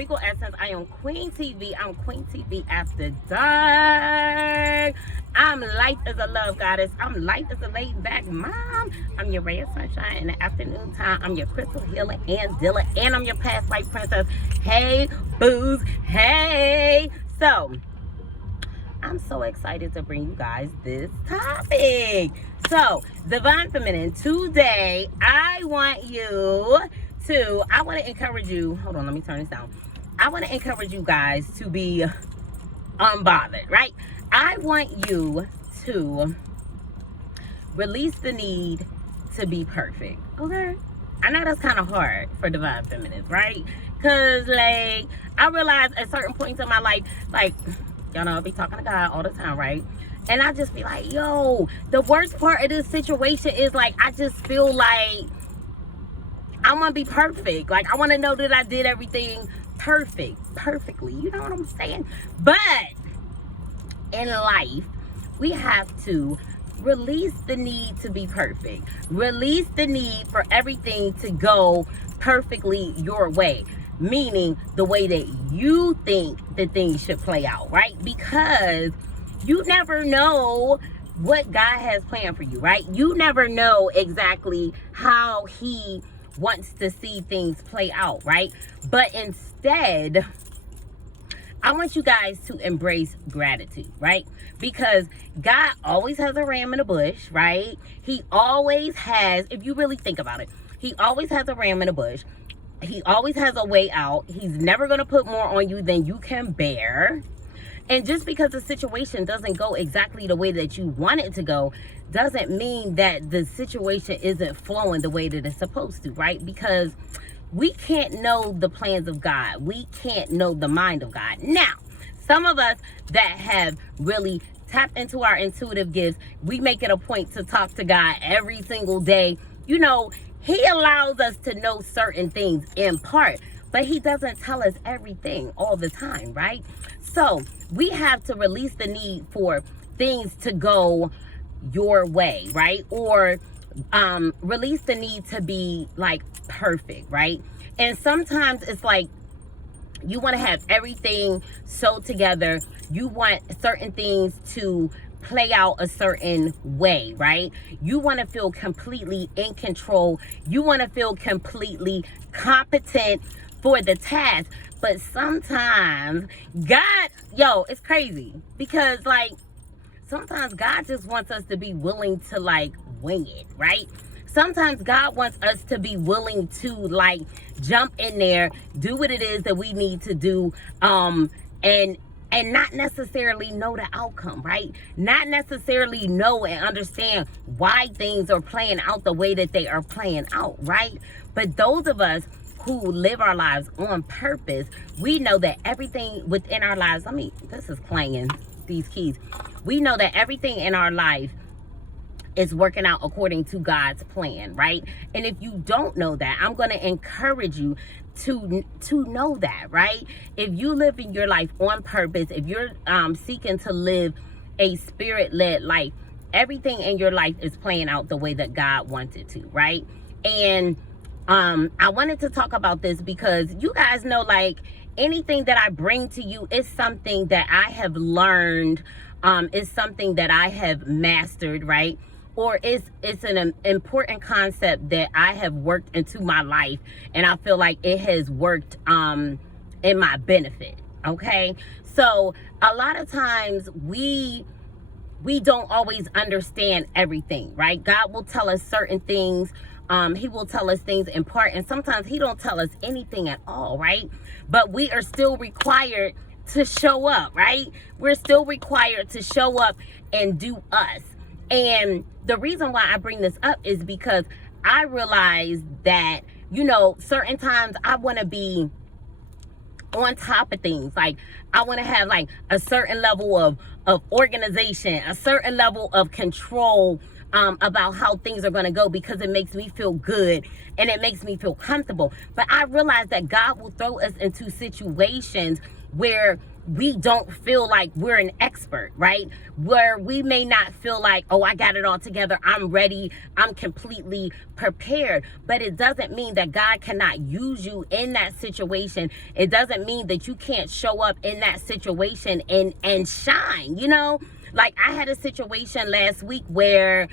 Regal Essence. I am Queen TV. I'm Queen TV After Dark. I'm Life is a Love Goddess. I'm Life is a Laid Back Mom. I'm your ray of sunshine in the afternoon time. I'm your crystal healer and dealer. And I'm your past life princess. Hey, boos. Hey. So, I'm so excited to bring you guys this topic. So, Divine Feminine, today I want to encourage you, hold on, let me turn this down. I want to encourage you guys to be unbothered, right? I want you to release the need to be perfect, okay? I know that's kind of hard for Divine Feminines, right? Because, like, I realize at certain points in my life, like, y'all know I be talking to God all the time, right? And I just be like, yo, the worst part of this situation is, like, I just feel like I want to be perfect. Like, I want to know that I did everything perfectly. You know what I'm saying? But in life, we have to release the need to be perfect. Release the need for everything to go perfectly your way. Meaning the way that you think that things should play out, right? Because you never know what God has planned for you, right? You never know exactly how He wants to see things play out, right? But instead, I want you guys to embrace gratitude, right? Because God always has a ram in the bush, right? He always has, if you really think about it, He always has a ram in the bush. He always has a way out. He's never going to put more on you than you can bear. And just because the situation doesn't go exactly the way that you want it to go, doesn't mean that the situation isn't flowing the way that it's supposed to, right? Because we can't know the plans of God. We can't know the mind of God. Now, some of us that have really tapped into our intuitive gifts, we make it a point to talk to God every single day. You know, He allows us to know certain things in part, but He doesn't tell us everything all the time, right? So we have to release the need for things to go your way, right? Or release the need to be like perfect, right? And sometimes it's like you want to have everything so together. You want certain things to play out a certain way, right? You want to feel completely in control. You want to feel completely competent for the task. But sometimes God, it's crazy because, like, sometimes God just wants us to be willing to, like, wing it, right? Sometimes God wants us to be willing to, like, jump in there, do what it is that we need to do, and not necessarily know the outcome, right? Not necessarily know and understand why things are playing out the way that they are playing out, right? But those of us who live our lives on purpose, we know that everything within our lives, this is clanging, these keys. We know that everything in our life is working out according to God's plan, right? And if you don't know that, I'm going to encourage you to know that, right? If you live in your life on purpose, if you're seeking to live a spirit-led life, everything in your life is playing out the way that God wants it to, right? And I wanted to talk about this because you guys know, like, anything that I bring to you is something that I have learned, is something that I have mastered, right? Or it's an important concept that I have worked into my life, and I feel like it has worked in my benefit, okay? So a lot of times we don't always understand everything, right? God will tell us certain things. He will tell us things in part, and sometimes He don't tell us anything at all, right? But we are still required to show up, right? We're still required to show up and do us. And the reason why I bring this up is because I realize that, you know, certain times I want to be on top of things. Like, I want to have, like, a certain level of organization, a certain level of control about how things are going to go, because it makes me feel good and it makes me feel comfortable. But I realize that God will throw us into situations where we don't feel like we're an expert, right? Where we may not feel like, oh, I got it all together, I'm ready, I'm completely prepared. But it doesn't mean that God cannot use you in that situation. It doesn't mean that you can't show up in that situation and shine, you know? Like, I had a situation last week where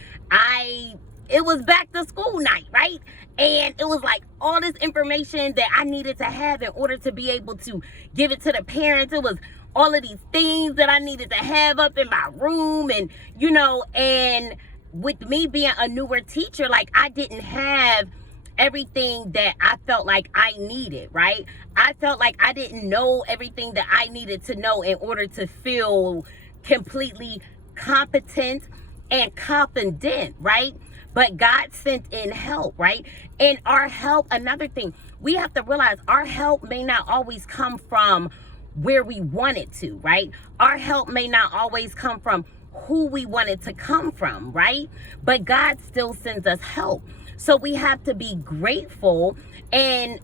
it was back to school night, right? And it was like all this information that I needed to have in order to be able to give it to the parents. It was all of these things that I needed to have up in my room, and, you know, and with me being a newer teacher, like, I didn't have everything that I felt like I needed, right? I felt like I didn't know everything that I needed to know in order to feel completely competent and confident, right? But God sent in help, right? And our help, another thing, we have to realize our help may not always come from where we want it to, right? Our help may not always come from who we want it to come from, right? But God still sends us help. So we have to be grateful and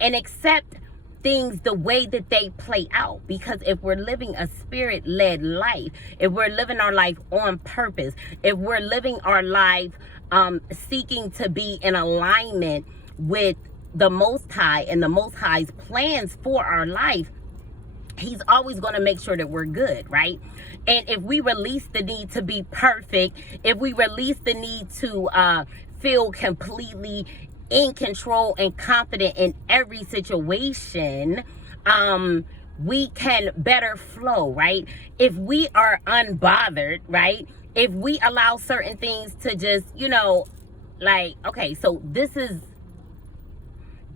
accept things the way that they play out. Because if we're living a spirit-led life, if we're living our life on purpose, if we're living our life seeking to be in alignment with the Most High and the Most High's plans for our life, He's always going to make sure that we're good, right? And if we release the need to be perfect, if we release the need to feel completely in control and confident in every situation, we can better flow, right? If we are unbothered, right? If we allow certain things to just, you know, like, okay, so this is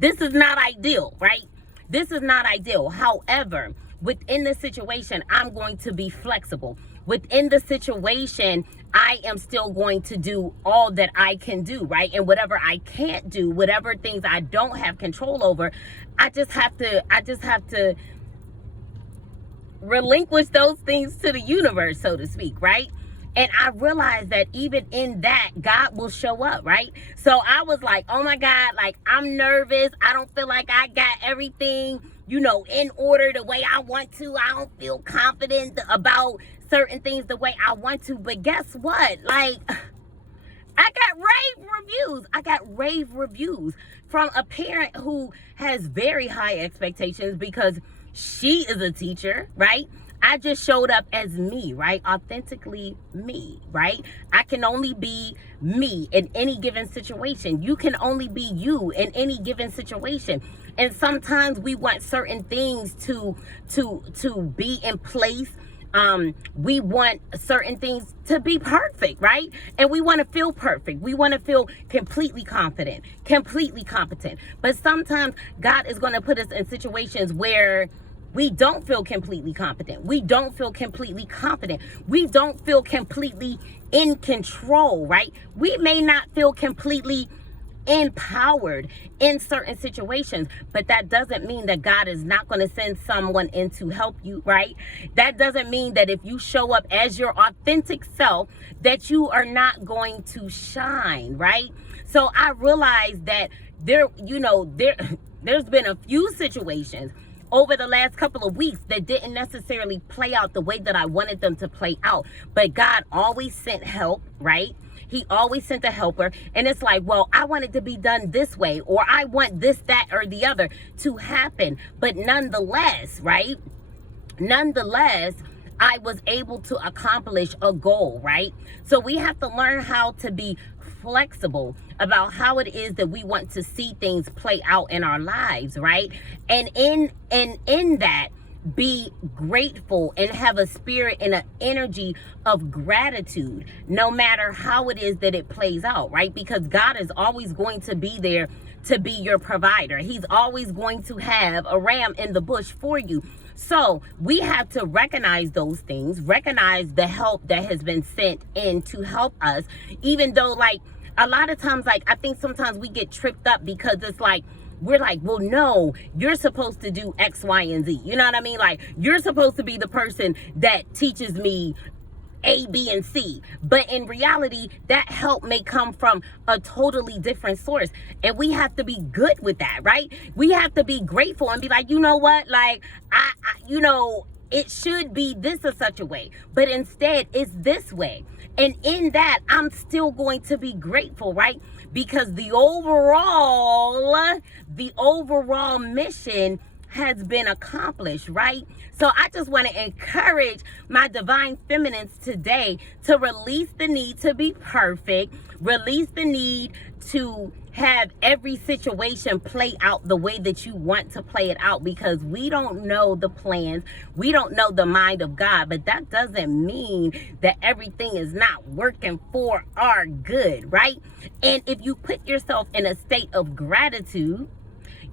not ideal, right? This is not ideal. However, within the situation, I'm going to be flexible. Within the situation, I am still going to do all that I can do, right? And whatever I can't do, whatever things I don't have control over, I just have to relinquish those things to the universe, so to speak, right? And I realized that even in that, God will show up, right? So I was like, oh my God, like, I'm nervous. I don't feel like I got everything, you know, in order the way I want to. I don't feel confident about certain things the way I want to. But guess what? Like, I got rave reviews. I got rave reviews from a parent who has very high expectations because she is a teacher, right? I just showed up as me, right? Authentically me, right? I can only be me in any given situation. You can only be you in any given situation. And sometimes we want certain things to be in place. We want certain things to be perfect, right? And we want to feel perfect. We want to feel completely confident, completely competent. But sometimes God is going to put us in situations where we don't feel completely competent. We don't feel completely confident. We don't feel completely in control, right? We may not feel completely empowered in certain situations, but that doesn't mean that God is not going to send someone in to help you, right? That doesn't mean that if you show up as your authentic self, that you are not going to shine, right? So I realized that there's been a few situations over the last couple of weeks that didn't necessarily play out the way that I wanted them to play out. But God always sent help, right? He always sent a helper. And it's like, well, I want it to be done this way, or I want this, that, or the other to happen. But nonetheless, right? Nonetheless, I was able to accomplish a goal, right? So we have to learn how to be flexible about how it is that we want to see things play out in our lives, right? And in that, be grateful and have a spirit and an energy of gratitude, no matter how it is that it plays out, right? Because God is always going to be there to be your provider. He's always going to have a ram in the bush for you. So we have to recognize those things, recognize the help that has been sent in to help us, even though, like, a lot of times, like, I think sometimes we get tripped up because it's like, we're like, well, no, you're supposed to do X, Y, and Z. You know what I mean? Like, you're supposed to be the person that teaches me A, B, and C. But in reality, that help may come from a totally different source. And we have to be good with that, right? We have to be grateful and be like, you know what? Like, it should be this or such a way, but instead it's this way. And in that, I'm still going to be grateful, right? Because the overall mission has been accomplished, right? So I just want to encourage my divine feminines today to release the need to be perfect, release the need to have every situation play out the way that you want to play it out, because we don't know the plans, we don't know the mind of God, but that doesn't mean that everything is not working for our good, right? And if you put yourself in a state of gratitude,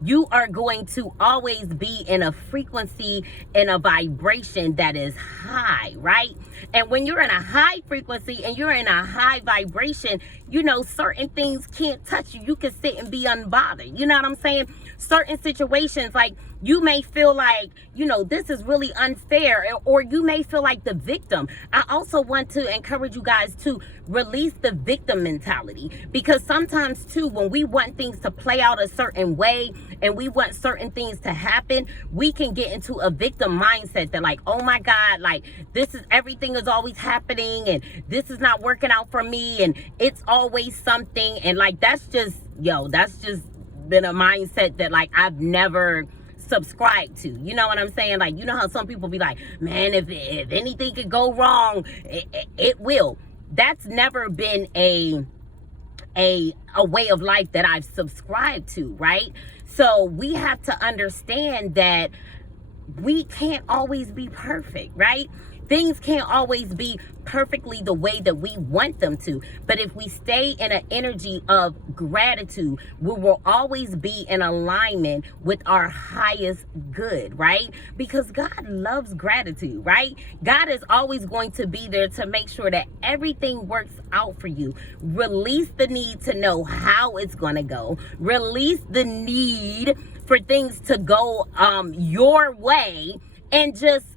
you are going to always be in a frequency and a vibration that is high, right? And when you're in a high frequency and you're in a high vibration, you know, certain things can't touch you. You can sit and be unbothered. You know what I'm saying? Certain situations, like, you may feel like, you know, this is really unfair, or you may feel like the victim. I also want to encourage you guys to release the victim mentality, because sometimes too, when we want things to play out a certain way and we want certain things to happen, we can get into a victim mindset that, like, oh my God, like, this is, everything is always happening and this is not working out for me and it's always something. And like, that's just been a mindset that, like, I've never subscribe to. You know what I'm saying? Like, you know how some people be like, man, if anything could go wrong, it will. That's never been a way of life that I've subscribed to, right? So we have to understand that we can't always be perfect, right? Things can't always be perfectly the way that we want them to. But if we stay in an energy of gratitude, we will always be in alignment with our highest good, right? Because God loves gratitude, right? God is always going to be there to make sure that everything works out for you. Release the need to know how it's going to go. Release the need for things to go your way, and just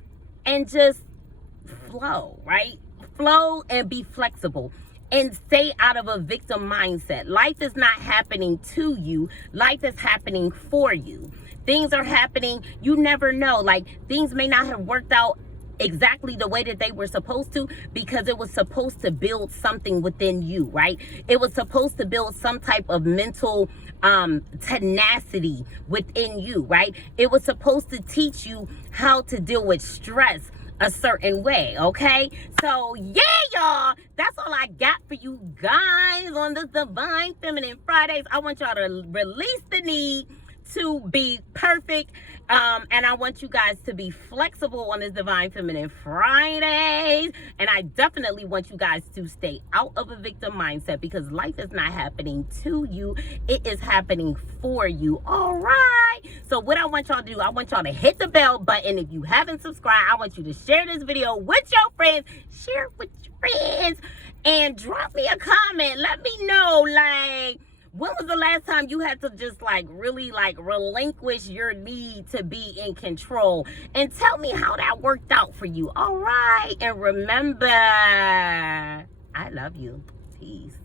flow, right? Flow and be flexible and stay out of a victim mindset. Life is not happening to you. Life is happening for you. Things are happening. You never know. Like, things may not have worked out exactly the way that they were supposed to, because it was supposed to build something within you, right? It was supposed to build some type of mental tenacity within you, right? It was supposed to teach you how to deal with stress a certain way, okay? So yeah, y'all, that's all I got for you guys on this Divine Feminine Fridays. I want y'all to release the need to be perfect, and I want you guys to be flexible on this Divine Feminine Fridays. And I definitely want you guys to stay out of a victim mindset, because life is not happening to you, it is happening for you. All right, so what I want y'all to do, I want y'all to hit the bell button. If you haven't subscribed, I want you to share this video with your friends, share it with your friends, and drop me a comment. Let me know, like, when was the last time you had to just, like, really, like, relinquish your need to be in control? And tell me how that worked out for you. All right. And remember, I love you. Peace.